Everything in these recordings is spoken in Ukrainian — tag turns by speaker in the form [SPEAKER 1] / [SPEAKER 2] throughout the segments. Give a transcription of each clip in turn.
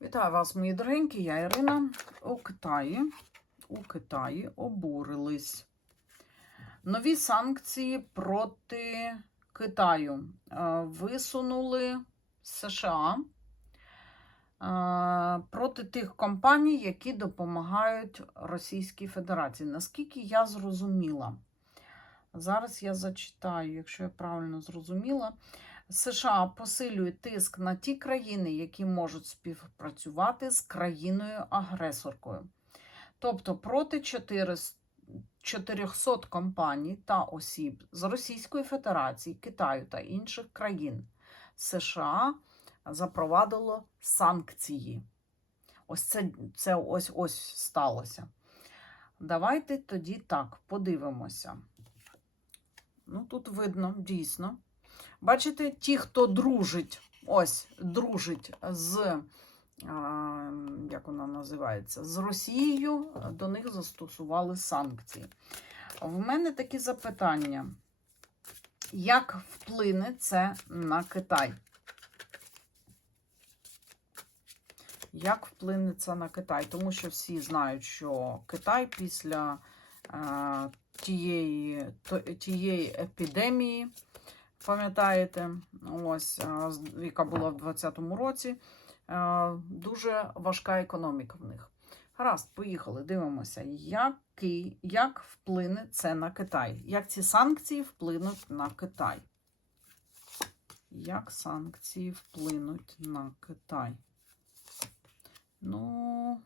[SPEAKER 1] Вітаю вас, мої дорогенькі, я Ірина. У Китаї, у Китаї обурились. Нові санкції проти Китаю е, висунули США е, проти тих компаній, які допомагають Російській Федерації. Наскільки я зрозуміла, зараз я зачитаю, якщо я правильно зрозуміла. США посилює тиск на ті країни, які можуть співпрацювати з країною-агресоркою. Тобто проти 400 400 компаній та осіб з Російської Федерації, Китаю та інших країн США запровадило санкції. Ось це, це ось ось сталося. Давайте тоді так подивимося. Ну, тут видно, дійсно. Бачите, ті, хто дружить, ось дружить з, як вона називається, з Росією, до них застосували санкції. В мене такі запитання. Як вплине це на Китай? Як вплине це на Китай? Тому що всі знають, що Китай після е, тієї, тієї епідемії, пам'ятаєте, ось, е, яка була в 2020 році, е, дуже важка економіка в них. Гаразд, поїхали, дивимося, який, як вплине це на Китай. Як ці санкції вплинуть на Китай? Як санкції вплинуть на Китай? Ну,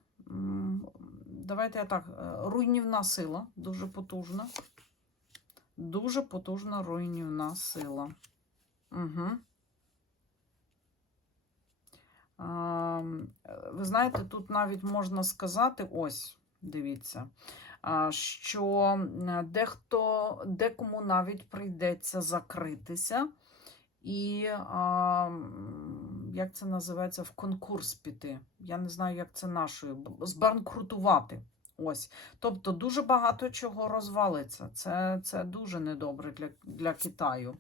[SPEAKER 1] давайте я так. е, Руйнівна сила, дуже потужна. Дуже потужна руйнівна сила. Угу. Ви знаєте, тут навіть можна сказати, ось, дивіться, що дехто, декому навіть прийдеться закритися і, як це називається, в конкурс піти. Я не знаю, як це нашою, збанкрутувати. Ось. Тобто дуже багато чого розвалиться. Це, це дуже недобре для, для Китаю.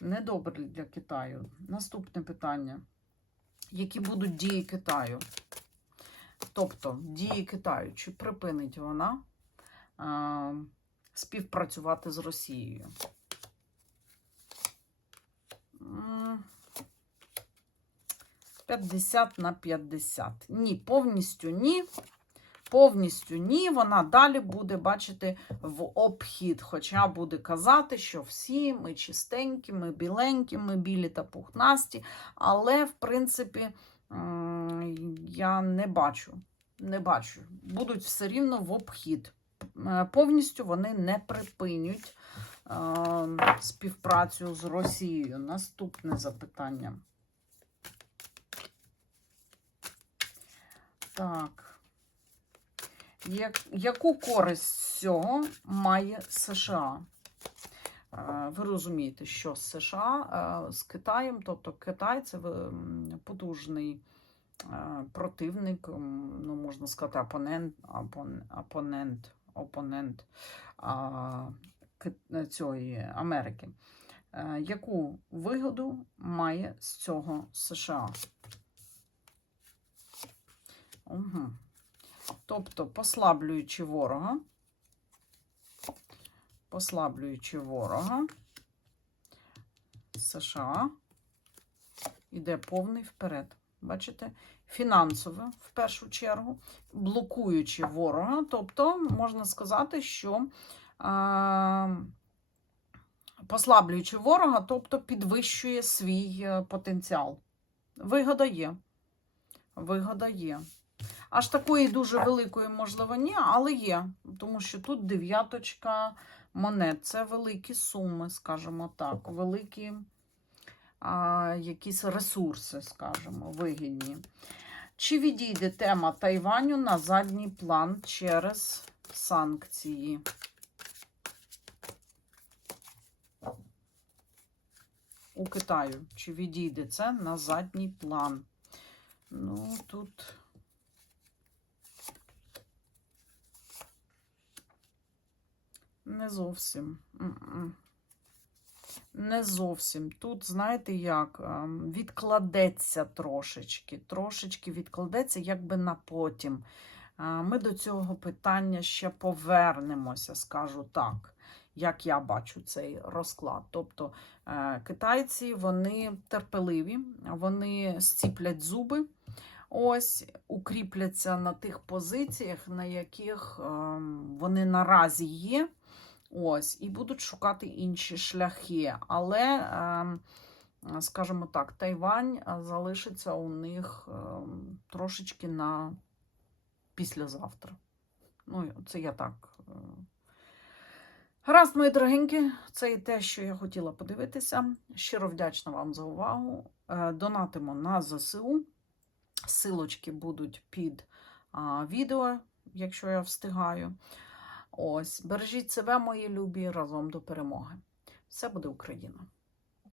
[SPEAKER 1] Недобре для Китаю. Наступне питання. Які будуть дії Китаю? Тобто, дії Китаю, чи припинить вона а, співпрацювати з Росією? М, 50 на 50. Ні, повністю ні. Повністю ні. Вона далі буде бачити в обхід. Хоча буде казати, що всі ми чистенькі, ми біленькі, ми білі та пухнасті. Але, в принципі, я не бачу. Не бачу. Будуть все рівно в обхід. Е, Повністю вони не припинять е, співпрацю з Росією. Наступне запитання. Так. Як, яку користь з цього має США? Е, Ви розумієте, що США е, з Китаєм, тобто Китай це потужний е, противник, ну можна сказати, опонент, опонент, опонент цієї Америки. Яку вигоду має з цього США? Угу. Тобто, послаблюючи ворога, послаблюючи ворога, США йде повний вперед. Бачите? Фінансово, в першу чергу, блокуючи ворога, тобто, можна сказати, що е, послаблюючи ворога, тобто підвищує свій е, потенціал. Вигода є. Вигода є. Аж такої дуже великої, можливо, ні, але є. Тому що тут дев'яточка монет. Це великі суми, скажімо так, великі а, якісь ресурси, скажімо, вигідні. Чи відійде тема Тайваню на задній план через санкції? У Китаю. Чи відійде це на задній план? Ну, тут. Не зовсім. Не зовсім. Тут, знаєте, як ем, відкладеться трошечки, трошечки відкладеться, якби на потім. Е, Ми до цього питання ще повернемося, скажу так, як я бачу цей розклад. Тобто е, китайці вони терпеливі, вони зціплять зуби, ось укріпляться на тих позиціях, на яких ем, вони наразі є. Ось, і будуть шукати інші шляхи. Але, ем, скажімо так, Тайвань е, залишиться у них ем, трошечки на післязавтра. Ну, це я так. е. Гаразд, мої дорогенькі, це і те, що я хотіла подивитися. Щиро вдячна вам за увагу. Е, Донатимо на ЗСУ. Силочки будуть під відео, якщо я встигаю. Ось, бережіть себе, мої любі, разом до перемоги. Все буде Україна!